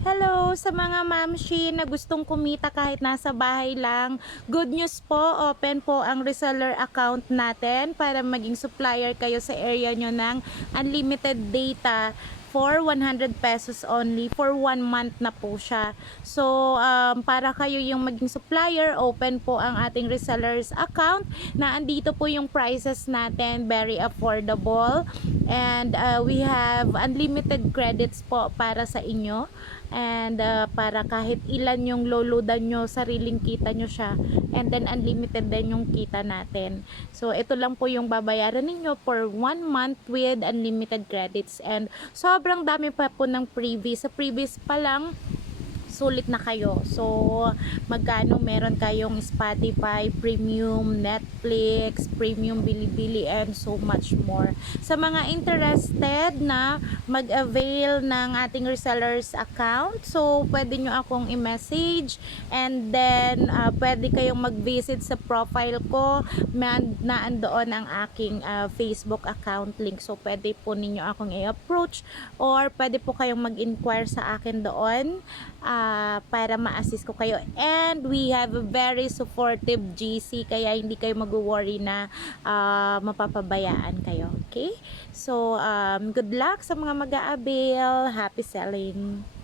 Hello sa mga mamshi na gustong kumita kahit nasa bahay lang. Good news po, open po ang reseller account natin para maging supplier kayo sa area nyo ng unlimited data for 100 pesos only for 1 month na po siya. So, para kayo yung maging supplier, open po ang ating resellers account na andito po yung prices natin, very affordable. And we have unlimited credits po para sa inyo. And para kahit ilan yung loloadan nyo, sariling kita nyo siya. And then unlimited din yung kita natin. So ito lang po yung babayaran ninyo for 1 month with unlimited credits. And sobrang dami pa po ng freebies. Sa freebies pa lang, sulit na kayo. So, magkano meron kayong Spotify, Premium, Netflix, Premium Bilibili, and so much more. Sa mga interested na mag-avail ng ating resellers account, so pwede nyo akong i-message and then pwede kayong mag-visit sa profile ko na andoon ang aking Facebook account link. So, pwede po ninyo akong i-approach or pwede po kayong mag-inquire sa akin doon para ma-assist ko kayo. And we have a very supportive GC, kaya hindi kayo mag-worry na mapapabayaan kayo. Okay? So, good luck sa mga mag-aabil. Happy selling!